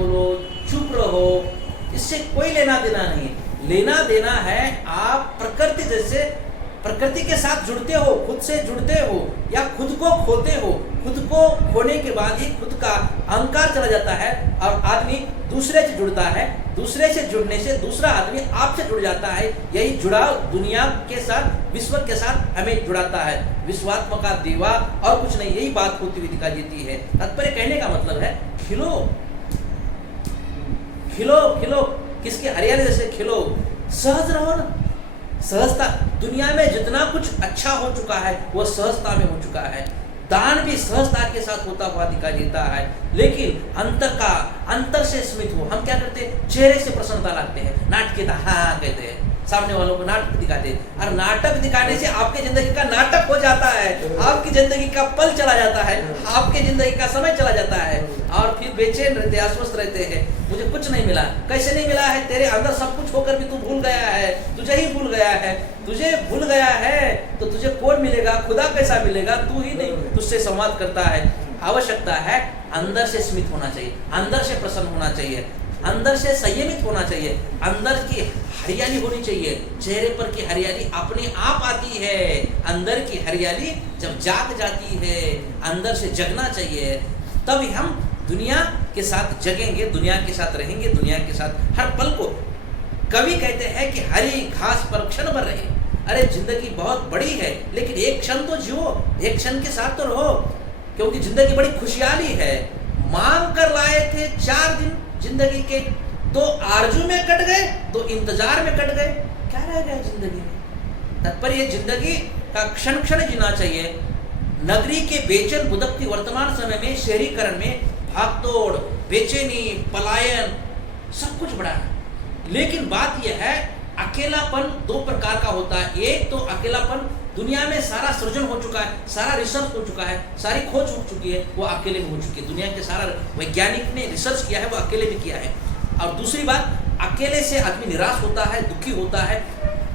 बोलो, चुप रहो, इससे कोई लेना देना नहीं। लेना देना है आप प्रकृति जैसे प्रकृति के साथ जुड़ते हो, खुद से जुड़ते हो या खुद को खोते हो। खुद को खोने के बाद ही खुद का अहंकार चला जाता है और आदमी दूसरे से जुड़ता है। दूसरे से जुड़ने से दूसरा आदमी आपसे जुड़ जाता है। यही जुड़ाव दुनिया के साथ, विश्व के साथ हमें जुड़ाता है। विश्वात्मा का देवा और कुछ नहीं, यही बात होती हुई दिखाई देती है। तात्पर्य कहने का मतलब है खिलो खिलो खिलो, किसकी हरियाली जैसे खिलो, सहज रहो ना। सहजता, दुनिया में जितना कुछ अच्छा हो चुका है वो सहजता में हो चुका है। दान भी सहजता के साथ होता हुआ दिखाई देता है। लेकिन अंतर से स्मित हो, हम क्या करते हैं, चेहरे से प्रसन्नता लाते हैं, नाटकीयता हाँ कहते हैं, सामने वालों को नाटक दिखाते हैं। और नाटक दिखाने से आपकी जिंदगी का नाटक हो जाता है, आपकी जिंदगी का पल चला जाता है, आपकी जिंदगी का समय चला जाता है और फिर बेचैन रहते, अस्वस्थ रहते हैं। मुझे कुछ नहीं मिला। कैसे नहीं मिला है? तेरे अंदर सब कुछ होकर भी तू भूल गया है, तुझे ही भूल गया है। तुझे भूल गया है तो तुझे कौन मिलेगा? खुदा कैसा मिलेगा? तू ही नहीं तुझसे संवाद करता है। आवश्यकता है अंदर से स्मित होना चाहिए, अंदर से प्रसन्न होना चाहिए, अंदर से संयमित होना चाहिए, अंदर की हरियाली होनी चाहिए। चेहरे पर की हरियाली अपने आप आती है। अंदर की हरियाली जब जाग जाती है, अंदर से जगना चाहिए, तभी हम दुनिया के साथ जगेंगे, दुनिया के साथ रहेंगे, दुनिया के साथ हर पल को। कवि कहते हैं कि हरी घास पर क्षण भर रहे। अरे जिंदगी बहुत बड़ी है, लेकिन एक क्षण तो जियो, एक क्षण के साथ तो रहो, क्योंकि जिंदगी बड़ी खुशहाली है। मांग कर लाए थे 4 दिन जिंदगी के, 2 आरजू में कट गए, 2 इंतजार में कट गए, क्या रह गया जिंदगी में? तात्पर्य जिंदगी का क्षण क्षण जीना चाहिए। नगरी के बेचैन बुदकती वर्तमान समय में, शहरीकरण में भागदौड़, बेचैनी, पलायन सब कुछ बढ़ा है। लेकिन बात यह है, अकेलापन 2 प्रकार का होता है। एक तो अकेलापन, दुनिया में सारा सृजन हो चुका है, सारा रिसर्च हो चुका है, सारी खोज हो चुकी है, वो अकेले में हो चुकी है। दुनिया के सारा वैज्ञानिक ने रिसर्च किया है, वो अकेले में किया है। और दूसरी बात, अकेले से आदमी निराश होता है, दुखी होता है।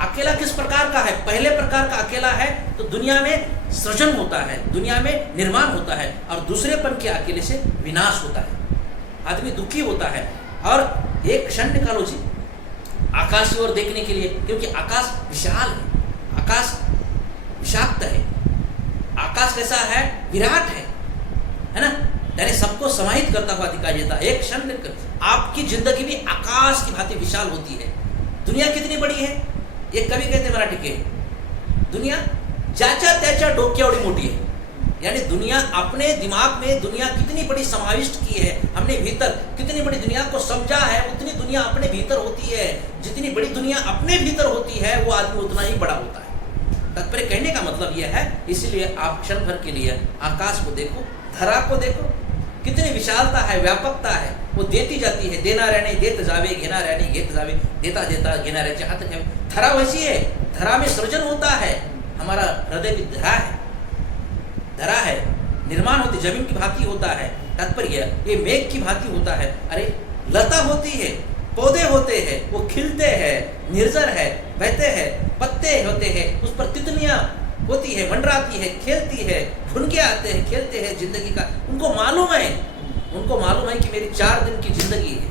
अकेला किस प्रकार का है? पहले प्रकार का अकेला है तो दुनिया में सृजन होता है, दुनिया में निर्माण होता है, और दूसरेपन के अकेले से विनाश होता है, आदमी दुखी होता है। और एक क्षण निकालो जी आकाश की ओर देखने के लिए, क्योंकि आकाश विशाल है, आकाश विषाक्त है, आकाश कैसा है? विराट है ना? यानी सबको समाहित करता हुआ दिखाई देता है। एक क्षण आपकी जिंदगी भी आकाश की भांति विशाल होती है। दुनिया कितनी बड़ी है? एक कवि कहते मराठी के, दुनिया ज्याच्या त्याच्या डोक्या एवढी मोठी है। यानी दुनिया अपने दिमाग में दुनिया कितनी बड़ी समाविष्ट की है हमने भीतर, कितनी बड़ी दुनिया को समझा है, उतनी दुनिया अपने भीतर होती है। जितनी बड़ी दुनिया अपने भीतर होती है वो आदमी उतना ही बड़ा होता है। तात्पर्य कहने का मतलब यह है, इसलिए आप क्षण भर के लिए आकाश को देखो, धरा को देखो, कितनी विशालता है, व्यापकता है, वो देती जाती है। देना रहने देत जावे, घेना रहने घेत जावे, देता देता घेना रहे चाहत है। धरा वैसी है, धरा में सृजन होता है। हमारा हृदय भी धरा है, निर्माण होती, जमीन की भांति होता है। तात्पर्य ये मेघ की भांति होता है। अरे लता होती है, पौधे होते हैं, वो खिलते हैं, निर्जर है, बहते हैं, पत्ते होते हैं, उस पर तितलियां होती है, मंडराती है, खेलती है, भुनके आते हैं, खेलते हैं जिंदगी का। उनको मालूम है कि मेरी 4 दिन की जिंदगी है,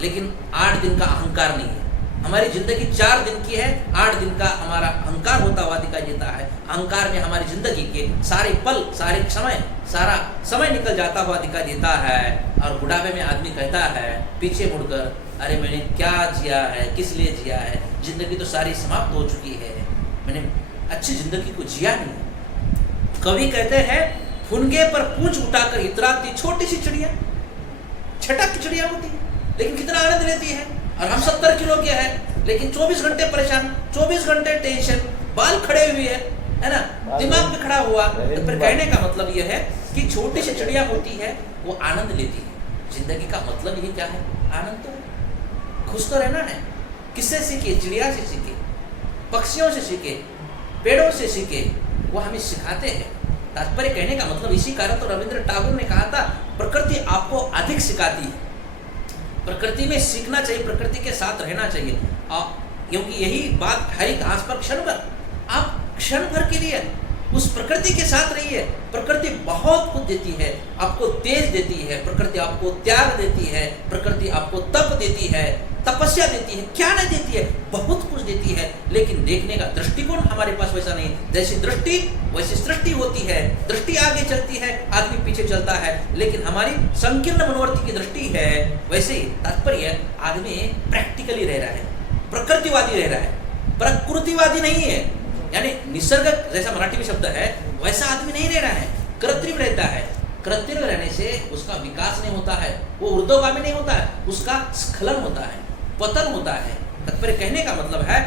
लेकिन 8 दिन का अहंकार नहीं है। हमारी जिंदगी 4 दिन की है, 8 दिन का हमारा अहंकार होता हुआ दिखाई देता है। अहंकार में हमारी जिंदगी के सारे पल, सारा समय निकल जाता हुआ दिखाई देता है। और बुढ़ापे में आदमी कहता है पीछे मुड़कर, अरे मैंने क्या जिया है, किस लिए जिया है? जिंदगी तो सारी समाप्त हो चुकी है, मैंने अच्छी जिंदगी को जिया नहीं। कवि कहते हैं, फुनगे पर पूंछ उठाकर इतराती छोटी सी चिड़िया, छटक की चिड़िया होती है, लेकिन कितना आनंद लेती है। और हम 70 किलो के हैं, लेकिन 24 घंटे परेशान, 24 घंटे टेंशन, बाल खड़े हुए है ना, दिमाग में खड़ा हुआ। तो फिर कहने का मतलब यह है कि छोटी सी चिड़िया होती है, वो आनंद लेती है। जिंदगी का मतलब ही क्या है? आनंद तो है, खुश तो रहना है। किससे सीखे? चिड़िया से सीखे, पक्षियों से सीखे, पेड़ों से सीखे, वो हमें सिखाते हैं। तात्पर्य कहने का मतलब इसी कारण तो रविंद्र टैगोर ने कहा था, प्रकृति आपको अधिक सिखाती है। प्रकृति में सीखना चाहिए, प्रकृति के साथ रहना चाहिए। क्योंकि यही बात, हरी घास पर क्षण भर, आप क्षण भर के लिए उस प्रकृति के साथ रहिए। प्रकृति बहुत कुछ देती है, आपको तेज देती है, प्रकृति आपको त्याग देती है, प्रकृति आपको तप देती है, तपस्या देती है, क्या नहीं देती है, बहुत कुछ देती है। लेकिन देखने का दृष्टिकोण हमारे पास वैसा नहीं। जैसी दृष्टि वैसी सृष्टि होती है, दृष्टि आगे चलती है, आदमी पीछे चलता है। लेकिन हमारी संकीर्ण मनोवर्ती की दृष्टि है, वैसे ही तात्पर्य आदमी प्रैक्टिकली रह रहा है, प्रकृतिवादी रह रहा है, प्रकृतिवादी नहीं है। यानी निसर्ग जैसा मराठी में शब्द है वैसा आदमी नहीं रह रहा है, कृत्रिम रहता है। कृत्रिम रहने से उसका विकास नहीं होता है, वो ऊर्ध्वगामी नहीं होता है, उसका स्खलन होता है, पतन होता है। तात्पर्य कहने का मतलब है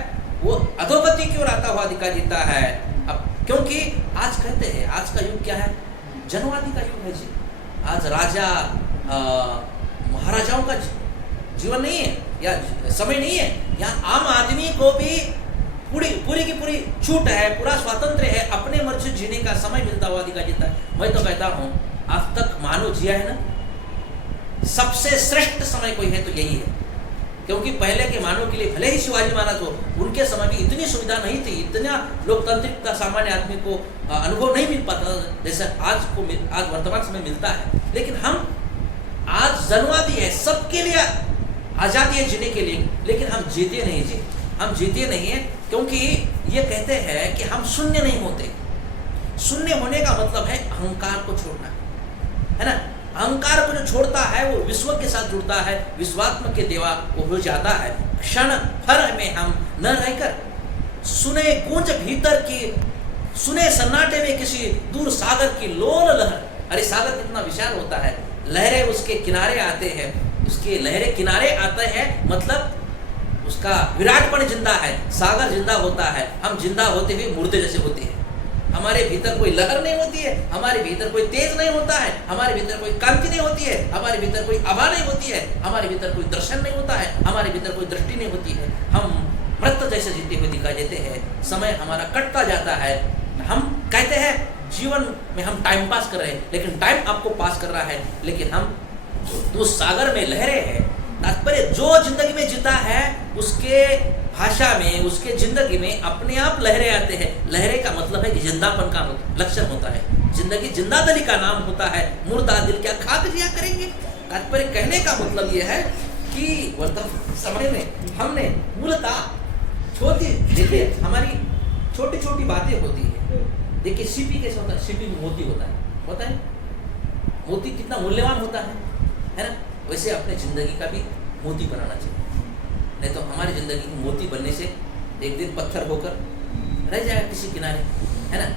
वो अधोगति की ओर आता हुआ दिखाई देता है। अब क्योंकि आज कहते हैं आज का युग क्या है, जनवादी का युग है जी। आज राजा महाराजाओं का जीवन नहीं है या समय नहीं है। यहाँ आम आदमी को भी पूरी की पूरी छूट है, पूरा स्वातंत्र है, अपने मर्जी जीने का समय मिलता हुआ दिखाई देता है। मैं तो कहता हूँ आज तक मानव जिया है ना, सबसे श्रेष्ठ समय कोई है तो यही है। क्योंकि पहले के मानव के लिए भले ही शिवाजी महाराज हो, उनके समय भी इतनी सुविधा नहीं थी, इतना लोकतांत्रिकता सामान्य आदमी को अनुभव नहीं मिल पाता जैसे आज वर्तमान समय मिलता है। लेकिन हम आज जनवादी है, सबके लिए आजादी है जीने के लिए, लेकिन हम जीते नहीं जी, हम जीते नहीं है। क्योंकि ये कहते हैं कि हम शून्य नहीं होते। शून्य होने का मतलब है अहंकार को छोड़ना, है ना। अहंकार को जो छोड़ता है वो विश्व के साथ जुड़ता है, विश्वात्मक के देवा वो हो जाता है। क्षण भर में हम न रहकर सुने गूंज भीतर की, सुने सन्नाटे में किसी दूर सागर की लोल लहर। अरे सागर कितना विशाल होता है, लहरें उसके किनारे आते हैं, उसके लहरें किनारे आते हैं, मतलब उसका विराटपन जिंदा है, सागर जिंदा होता है। हम जिंदा होते हुए मुर्दे जैसे होते हैं। हमारे भीतर कोई लहर नहीं होती है, हमारे भीतर कोई तेज नहीं होता है, हमारे भीतर कोई कांति नहीं होती है, हमारे भीतर कोई आभा नहीं होती है, हमारे भीतर कोई दर्शन नहीं होता है, हमारे भीतर कोई दृष्टि नहीं होती है। हम मृत जैसे जीते हुए दिखाई देते हैं। समय हमारा कटता जाता है। हम कहते हैं जीवन में हम टाइम पास कर रहे हैं, लेकिन टाइम आपको पास कर रहा है, लेकिन हम उस सागर में लहरें हैं। तात्पर्य जो जिंदगी में जीता है उसके भाषा में, उसके जिंदगी में अपने आप लहरें आते हैं। लहरें का मतलब है कि जिंदापन का लक्षण होता है। जिंदगी जिंदा दिली का नाम होता है, मुर्दा दिल क्या खाक जिया करेंगे। तात्पर्य कहने का मतलब यह है कि वर्तमान समय में हमने मूलतः देखिए हमारी छोटी छोटी बातें होती है। देखिए सीपी कैसे होता है, सीपी में मोती होता है। मोती कितना मूल्यवान होता है ना। वैसे अपने जिंदगी का भी मोती बनाना चाहिए, नहीं तो हमारी जिंदगी की मोती बनने से एक दिन पत्थर होकर रह जाएगा किसी किनारे, है ना।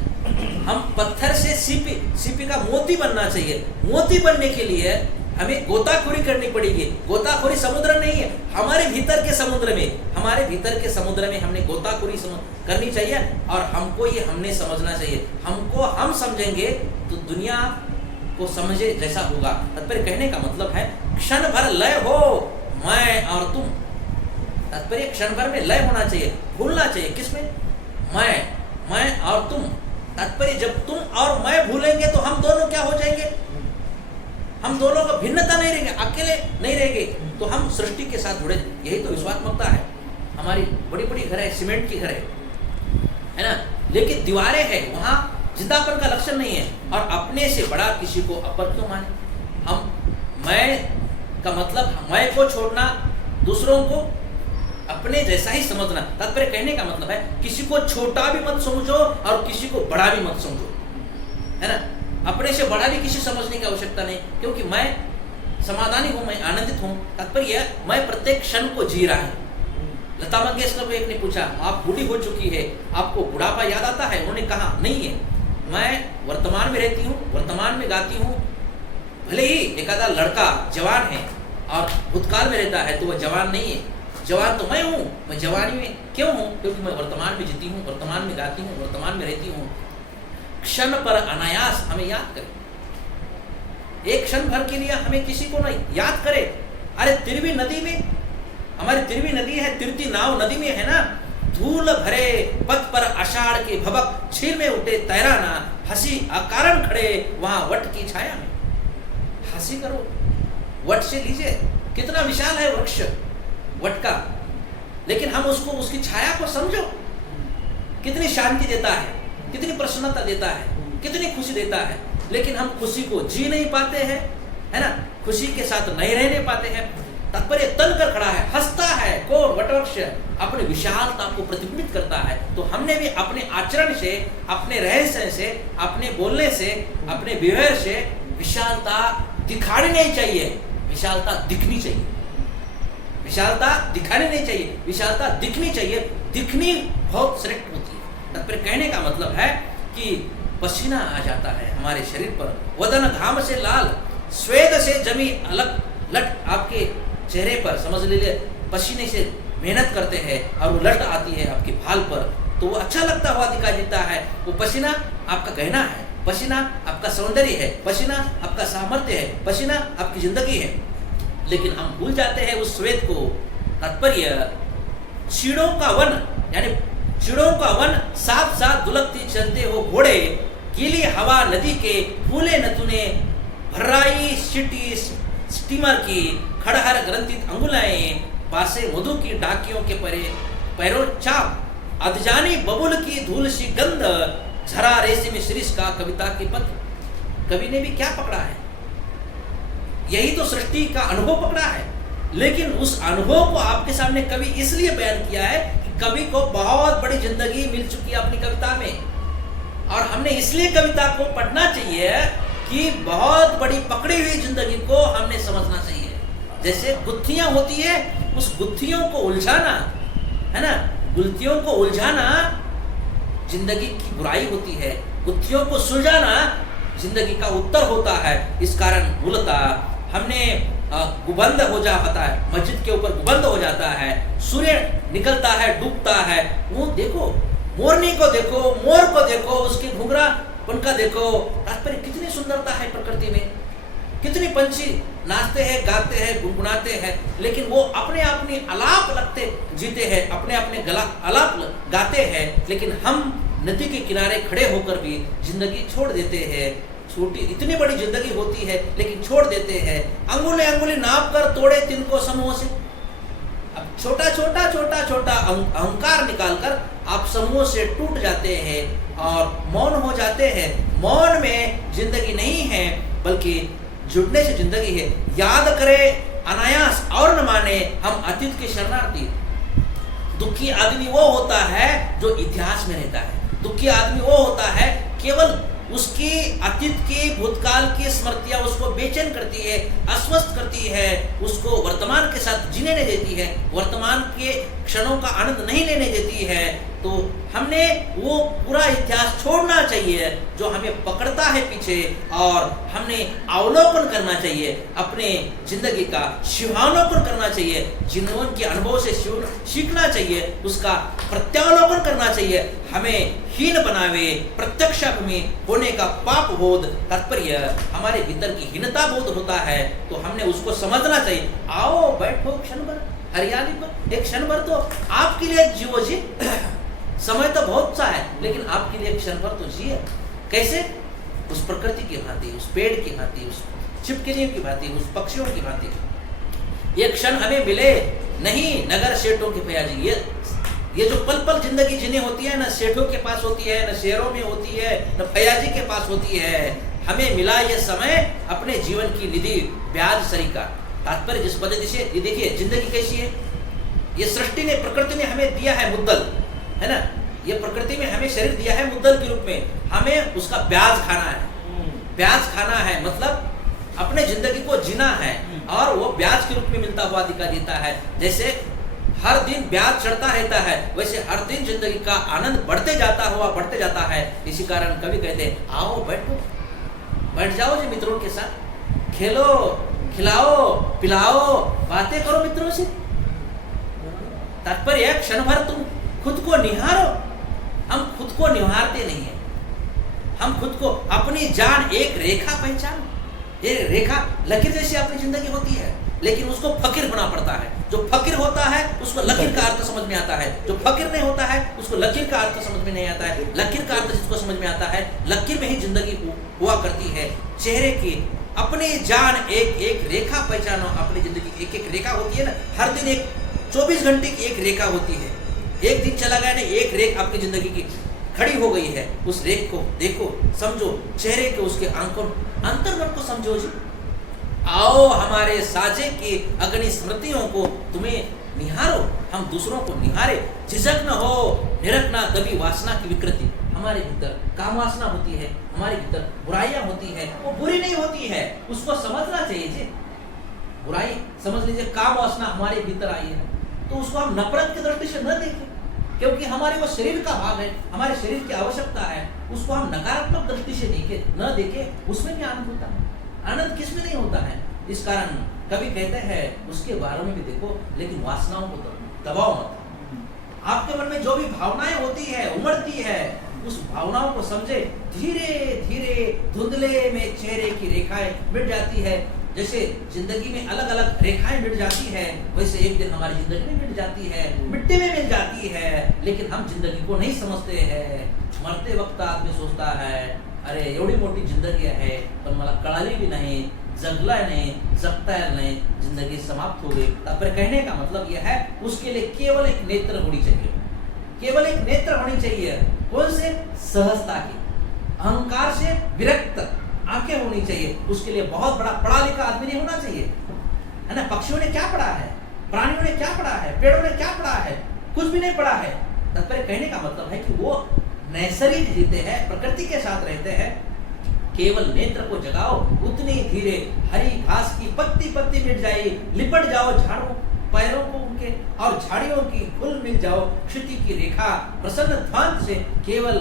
हम पत्थर से सीपी का मोती बनना चाहिए। मोती बनने के लिए हमें गोताखोरी करनी पड़ेगी। गोताखोरी समुद्र नहीं है, हमारे भीतर के समुद्र में हमने गोताखोरी करनी चाहिए। और हमको ये हमने समझना चाहिए। हमको हम समझेंगे तो दुनिया को समझे जैसा होगा। तात्पर्य कहने का मतलब है क्षण भर लय हो मैं और तुम। तात्पर्य क्षण भर में लय होना चाहिए, भूलना चाहिए किसमें, मैं और तुम। तात्पर्य जब तुम और मैं भूलेंगे तो हम दोनों क्या हो जाएंगे, हम दोनों का भिन्नता नहीं रहेंगे, अकेले नहीं रहेंगे, तो हम सृष्टि के साथ जुड़े। यही तो विश्वात्मकता है। हमारी बड़ी बड़ी घर है, सीमेंट की घर है ना, लेकिन दीवारें हैं, वहां जिंदापन का लक्षण नहीं है। और अपने से बड़ा किसी को अपर क्यों माने। हम मैं का मतलब मैं को छोड़ना, दूसरों को अपने जैसा ही समझना। तात्पर्य कहने का मतलब है किसी को छोटा भी मत समझो और किसी को बड़ा भी मत समझो, है ना। अपने से बड़ा भी किसी समझने की आवश्यकता नहीं, क्योंकि मैं समाधानी हूँ, मैं आनंदित हूँ। तात्पर्य मैं प्रत्येक क्षण को जी रहा है। लता मंगेशकर को एक ने पूछा आप बूढ़ी हो चुकी है, आपको बुढ़ापा याद आता है। उन्होंने कहा नहीं है, मैं वर्तमान में रहती हूँ, वर्तमान में गाती हूँ। भले ही एक आधा लड़का जवान है और भूतकाल में रहता है तो वह जवान नहीं है, जवान तो मैं हूँ। मैं जवानी में क्यों हूँ, क्योंकि मैं वर्तमान में जीती हूँ, वर्तमान में गाती हूँ, वर्तमान में रहती हूँ। क्षण पर अनायास हमें याद करें, एक क्षण भर के लिए हमें किसी को नहीं याद करे। अरे तिरवी नदी में, हमारी तिरवी नदी है, तिरती नाव नदी में है ना। धूल भरे पथ पर आषाढ़ के भबक झील में उठे तैराना, हंसी अकारण खड़े वहां वट की छाया में। हंसी करो, वट से लीजिए, कितना विशाल है वृक्ष वट का, लेकिन हम उसको उसकी छाया को समझो, कितनी शांति देता है। कितनी प्रसन्नता देता है, कितनी खुशी देता है, लेकिन हम खुशी को जी नहीं पाते हैं, है ना, खुशी के साथ नहीं रहने पाते हैं। तात्पर्य तन कर खड़ा है, हंसता है, कौन? वटवृक्ष अपनी विशालता को प्रतिबिंबित करता है। तो हमने भी अपने आचरण से, अपने रहस्य से, अपने बोलने से, अपने व्यवहार से विशालता दिखानी नहीं चाहिए, विशालता दिखनी चाहिए। विशालता दिखानी नहीं चाहिए, विशालता दिखनी चाहिए। दिखनी बहुत श्रेष्ठ होती है। तात्पर्य कहने का मतलब है कि पसीना आ जाता है हमारे शरीर पर, वदन घाम से लाल, स्वेद से जमी अलग लट आपके चेहरे पर, समझ लीजिए पसीने से मेहनत करते हैं और वो लट आती है आपके भाल पर, तो वो अच्छा लगता हुआ दिखाई देता है। वो पसीना आपका गहना है, पसीना आपका सौंदर्य है, पसीना आपका सामर्थ्य है, पसीना आपकी जिंदगी है। लेकिन हम भूल जाते हैं उस श्वेत को। तात्पर्य चीड़ों का वन, यानी चिड़ों का वन साथ साथ दुलकती चलते हो घोड़े, गीली हवा नदी के फूले नतुने, भर्राई सिटी स्टीमर की खड़हर ग्रंथित अंगुलाएं, पासे मधु की डाकियों के पैरों चाप, अधजानी बबुल की धूल सी गंध, झरा रेशमी शिरीष का कविता की पत्र। कवि ने भी क्या पकड़ा है? यही तो सृष्टि का अनुभव पकड़ा है। लेकिन उस अनुभव को आपके सामने कवि इसलिए बयान किया है कि कवि को बहुत बड़ी जिंदगी मिल चुकी है अपनी कविता में, और हमने इसलिए कविता को पढ़ना चाहिए कि बहुत बड़ी पकड़ी हुई जिंदगी को हमने समझना चाहिए। जैसे गुत्थियां होती है, उस गुत्थियों को उलझाना, है ना, गुत्थियों को उलझाना जिंदगी की बुराई होती है, गुत्थियों को सुलझाना जिंदगी का उत्तर होता है। इस कारण मूलतः हमने गुबंद हो जाता है, मस्जिद के ऊपर गुबंद हो जाता है, सूर्य निकलता है, डूबता है, वो देखो, मोरनी को देखो, मोर को देखो, उसकी घुंघरापन का देखो। तात्पर्य कितनी सुंदरता है प्रकृति में, कितनी पंछी नाचते हैं, गाते हैं, गुनगुनाते हैं, लेकिन वो अपने अपनी आलाप लगते जीते हैं, अपने अपने गला आलाप गाते हैं। लेकिन हम नदी के किनारे खड़े होकर भी जिंदगी छोड़ देते हैं। छोटी इतनी बड़ी जिंदगी होती है लेकिन छोड़ देते हैं। अंगुली अंगुली नाप कर तोड़े तिनको समूह से। अब छोटा छोटा छोटा छोटा अहंकार निकालकर आप समूह से टूट जाते हैं और मौन हो जाते हैं। मौन में जिंदगी नहीं है बल्कि जुड़ने से जिंदगी है। याद करे अनायास और न माने हम अतीत के शरणार्थी। दुखी आदमी वो होता है जो इतिहास में रहता है। दुखी आदमी वो होता है केवल उसकी अतीत की भूतकाल की स्मृतियां उसको बेचैन करती है, अस्वस्थ करती है, उसको वर्तमान के साथ जीने नहीं देती है, वर्तमान के क्षणों का आनंद नहीं लेने देती है। तो हमने वो पूरा इतिहास छोड़ना चाहिए जो हमें पकड़ता है पीछे, और हमने अवलोकन करना चाहिए अपने जिंदगी का, शिवावलोकन करना चाहिए, जीवन के अनुभव से सीखना चाहिए, उसका प्रत्यावलोकन करना चाहिए। हमें हीन बनावे प्रत्यक्ष में होने का पाप बोध, तात्पर्य हमारे भीतर की हीनता बोध होता है, तो हमने उसको समझना चाहिए। आओ बैठो क्षण भर हरियाली पर, एक क्षण भर तो आपके लिए जियो जी। समय तो बहुत सा है लेकिन आपके लिए क्षण भर तो जिए। कैसे? उस प्रकृति की भांति, उस पेड़ की भांति, उस छिपकलियों की भांति, उस पक्षियों की भांति। ये क्षण हमें मिले नहीं नगर सेठों के भैयाजी। ये जो पल पल जिंदगी जीने होती है, न सेठों के पास होती है, न शहरों में होती है, न भैयाजी के पास होती है। हमें मिला ये समय अपने जीवन की निधि ब्याज सरी का। तात्पर्य जिस पद्धति से ये देखिए जिंदगी कैसी है, ये सृष्टि ने, प्रकृति ने हमें दिया है मुद्दल, है ना। ये प्रकृति में हमें शरीर दिया है मुद्दल के रूप में, हमें उसका ब्याज खाना है। ब्याज खाना है मतलब अपने जिंदगी को जीना है, और वो ब्याज के रूप में मिलता हुआ दिखाई देता है। जैसे हर दिन ब्याज चढ़ता रहता है, वैसे हर दिन जिंदगी का आनंद बढ़ते जाता है। इसी कारण कवि कहते हैं आओ बैठो, बैठ जाओ जी मित्रों के साथ, खेलो खिलाओ पिलाओ, बातें करो मित्रों से। तात्पर्य क्षण भर तुम खुद को निहारो। हम खुद को निहारते नहीं है, हम खुद को, अपनी जान एक रेखा पहचानो। ये रेखा लकीर जैसी अपनी जिंदगी होती है, लेकिन उसको फकीर बना पड़ता है। जो फकीर होता है उसको लकीर का अर्थ समझ में आता है, जो फकीर नहीं होता है उसको लकीर का अर्थ समझ में नहीं आता है। लकीर का अर्थ जिसको समझ में आता है, लकीर में ही जिंदगी हुआ करती है। चेहरे की अपनी जान एक एक रेखा पहचानो। अपनी जिंदगी एक एक रेखा होती है ना, हर दिन एक 24 घंटे की एक रेखा होती है। एक दिन चला गया ना, एक रेख आपकी जिंदगी की खड़ी हो गई है, उस रेख को देखो, समझो, चेहरे के उसके आंखों अंतर्मन को समझो जी। आओ हमारे साजे की अग्नि स्मृतियों को तुम्हें निहारो, हम दूसरों को निहारे, झिझक न हो, निरख ना कभी वासना की विकृति। हमारे भीतर काम वासना होती है, हमारे भीतर बुराइयां होती है, वो बुरी नहीं होती है, उसको समझना चाहिए जी। बुराई समझ लीजिए, काम वासना हमारे भीतर आई है तो उसको हम नफरत की दृष्टि से न देखें, क्योंकि हमारे वो शरीर का भाग है, हमारे शरीर की आवश्यकता है, उसको हम नकारात्मक दृष्टि से न देखें, उसमें भी आनंद होता है। आनंद किसमें नहीं होता है? इस कारण कभी कहते हैं उसके बारे में भी देखो, लेकिन वासनाओं को दबाओ मत। आपके मन में जो भी भावनाएं होती है, उमड़ती है, उस भावनाओं को समझे, धीरे धीरे धुंधले में चेहरे की रेखाएं मिट जाती है। जैसे जिंदगी में अलग अलग रेखाएं मिट जाती है, वैसे एक दिन हमारी जिंदगी में मिट जाती है, मिट्टी में मिल जाती है, लेकिन हम जिंदगी को नहीं समझते हैं। मरते वक्त आदमी सोचता है, अरे एवढी मोठी जिंदगी आहे, पण मला कळाली भी नहीं, जगला नहीं, जगता नहीं, जिंदगी समाप्त हो गई। तात्पर्य कहने का मतलब यह है, उसके लिए केवल एक नेत्र होनी चाहिए, केवल एक नेत्र होनी चाहिए। कौन से? सहजता की, अहंकार से विरक्त आंखें होनी चाहिए। उसके लिए बहुत बड़ा पढ़ा लिखा आदमी नहीं होना चाहिए, है ना। पक्षियों ने क्या पढ़ा है, प्राणियों ने क्या पढ़ा है, पेड़ों ने क्या पढ़ा है? कुछ भी नहीं पढ़ा है। तात्पर्य कहने का मतलब है कि वो नैसर्गिक जीते हैं, प्रकृति के साथ रहते हैं। केवल नेत्र को जगाओ, उतनी धीरे हरी घास की पत्ती पत्ती मिट जाए, लिपट जाओ झाड़ों पैरों को उनके, और झाड़ियों की फूल मिल जाओ, क्षिति की रेखा प्रसन्न ध्वंस से केवल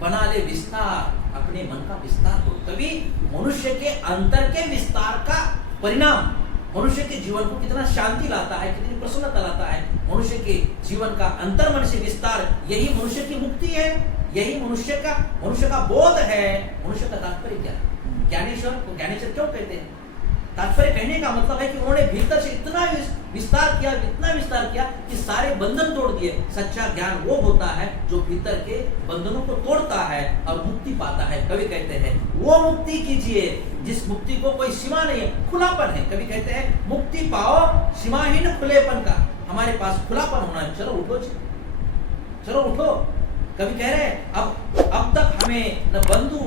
बना ले विस्तार, अपने मन का विस्तार हो। तभी मनुष्य के अंतर के विस्तार का परिणाम मनुष्य के जीवन को कितना शांति लाता है, कितनी प्रसन्नता लाता है। मनुष्य के जीवन का अंतर्मन से विस्तार, यही मनुष्य की मुक्ति है, यही मनुष्य का बोध है। मनुष्य का तात्पर्य क्या है? ज्ञानेश्वर को ज्ञानेश्वर क्यों कहते हैं? तात्पर्य कहने का मतलब है कि उन्होंने भीतर से इतना विस्तार किया, इतना विस्तार किया कि सारे बंधन तोड़ दिए। सच्चा ज्ञान वो होता है जो भीतर के बंधनों को तोड़ता है और मुक्ति पाता है। कवि कहते हैं वो मुक्ति कीजिए जिस मुक्ति को कोई सीमा नहीं है, खुलापन है। कवि कहते हैं मुक्ति पाओ सीमाहीन खुलेपन का। हमारे पास खुलापन होना है। चलो उठो जी, चलो उठो। कवि कह रहे हैं अब तक हमें न बंधु